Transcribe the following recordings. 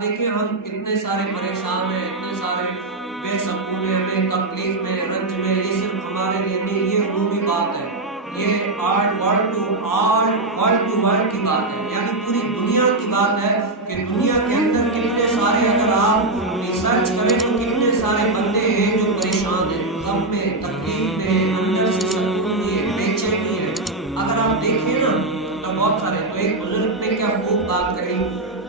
دیکھیں ہم اتنے سارے پریشان ہیں، اتنے سارے بے سکون ہیں، ہمیں تکلیف میں، رنج میں، یہ صرف ہمارے لیے نہیں، یہ عمومی بات ہے، یہ ورلڈ ٹو ورلڈ کی بات ہے، یعنی پوری دنیا کی بات ہے کہ دنیا کے اندر کتنے سارے، اگر آپ ریسرچ کریں تو کتنے سارے بندے ہیں جو پریشان ہیں، غم میں، تکلیف میں، اندر سے سکون نہیں ہے، بے چینی ہے۔ اگر آپ دیکھیں نا تو بہت سارے، تو ایک بزرگ نے کیا خوب بات کہی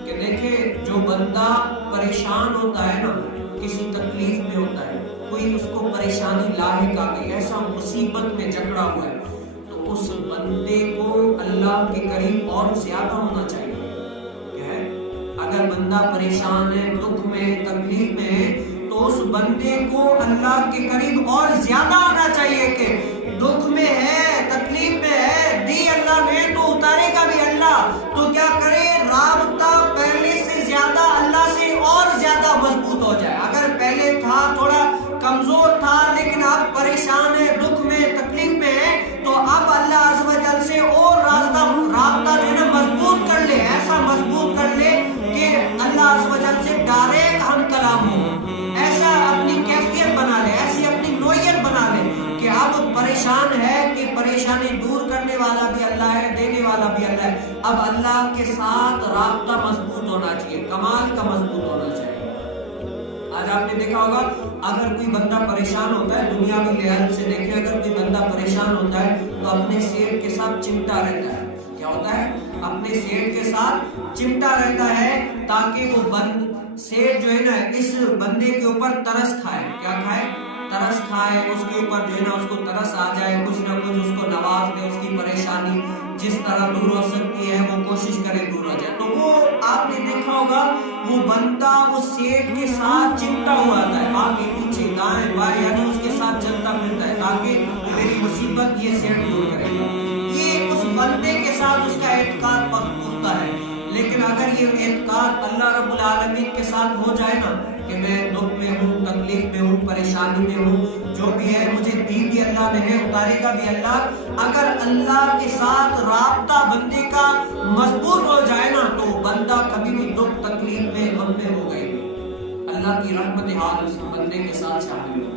کہ دیکھیں جو بندہ پریشان ہوتا ہے نا، کسی تکلیف میں ہوتا ہے، کوئی اس کو پریشانی لاحق آ گئی، ایسا مصیبت میں جکڑا ہوا ہے، تو اس بندے کو اللہ کے قریب اور زیادہ ہونا چاہیے۔ کیا ہے؟ اگر بندہ پریشان ہے، دکھ میں، تکلیف میں ہے، تو اس بندے کو اللہ کے قریب اور زیادہ آنا چاہیے کہ دکھ میں ہے، تکلیف میں ہے، دی اللہ نے تو اتارے گا بھی اللہ، تو کیا کرے، رابطہ پہلے سے زیادہ اللہ سے اور زیادہ مضبوط ہو جائے۔ اگر پہلے تھا تھوڑا کمزور تھا لیکن اب پریشان ہے، دکھ میں، تکلیف میں ہے، تو اب اللہ عز و جل سے اور رابطہ جو ہے مضبوط کر لے، ایسا مضبوط کر لے کہ اللہ عز و جل سے ڈائریکٹ ہم کلام ہو، ایسا اپنی کیفیت بنا لے، ایسی اپنی نوعیت بنا لے کہ اب پریشان ہے کہ پریشانی دور کرنے والا بھی اللہ ہے، دینے والا بھی اللہ ہے۔ اب اللہ کے ساتھ رابطہ مضبوط ہونا چاہیے، کمال کا مضبوط ہونا چاہیے۔ آج آپ نے دیکھا ہوگا اگر کوئی بندہ پریشان ہوتا ہے، دنیاوی لحاظ سے دیکھیں، اگر کوئی بندہ پریشان ہوتا ہے تو اپنے سیٹ کے ساتھ چمٹا رہتا ہے۔ کیا ہوتا ہے؟ اپنے سیٹ کے ساتھ چمٹا رہتا ہے تاکہ وہ سیٹ جو ہے نا اس بندے کے اوپر ترس کھائے۔ کیا کھائے؟ ترس کھائے، اس کے اوپر جو ہے نا اس کو ترس آ جائے، کچھ نہ کچھ اس کو نواز دے، اس کی پریشانی جس طرح دور ہو سکتی ہے وہ کوشش کرے دور ہو جائے۔ تو وہ آپ نے دیکھا ہوگا وہ بندہ اس سیٹ کے ساتھ چمٹا ہوا آتا ہے، آگے پیچھے دائیں بائیں، یعنی اس کے ساتھ چلتا پھرتا ہے تاکہ میری مصیبت یہ سیٹ دور کرے۔ یہ اس بندے کے ساتھ اس کا اعتقاد پختہ ہے۔ لیکن اگر یہ اعتقاد اللہ رب العالمین کے ساتھ ہو جائے نا کہ میں دکھ میں ہوں، تکلیف میں ہوں، پریشانی میں ہوں، جو بھی ہے مجھے دی بھی اللہ نے ہے، اتارے گا بھی اللہ، اگر اللہ کے ساتھ رابطہ بندے کا مضبوط ہو جائے نا تو بندہ کبھی بھی دکھ، تکلیف میں، غم میں ہو گئے، اللہ کی رحمت حال اس بندے کے ساتھ شامل ہو۔